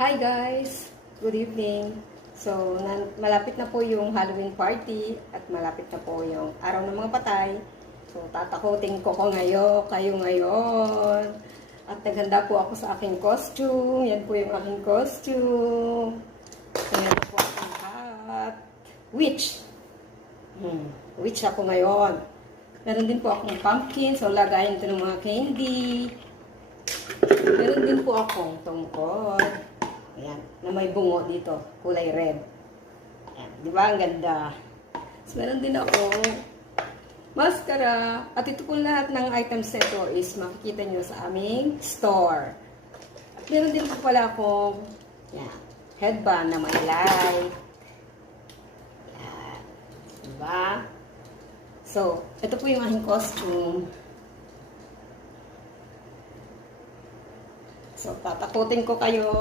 Hi guys! Good evening! So, malapit na po yung Halloween party at malapit na po yung Araw ng mga Patay. So, tatakutin ko kayo ngayon. At naghanda po ako sa aking costume. Yan po yung aking costume. Yan po ang hat. Witch! Witch ako ngayon. Meron din po akong pumpkin. So, lagayin ito ng mga candy. Meron din po akong tungkol. Ayan, na may bungo dito, kulay red. Ayan, di ba? Ang ganda. So, meron din ako mascara. At ito po lahat ng items nito is makikita nyo sa aming store. At meron din po pala akong headband na may light. Ayan, di ba? So, ito po yung aking costume. So, tatakutin ko kayo.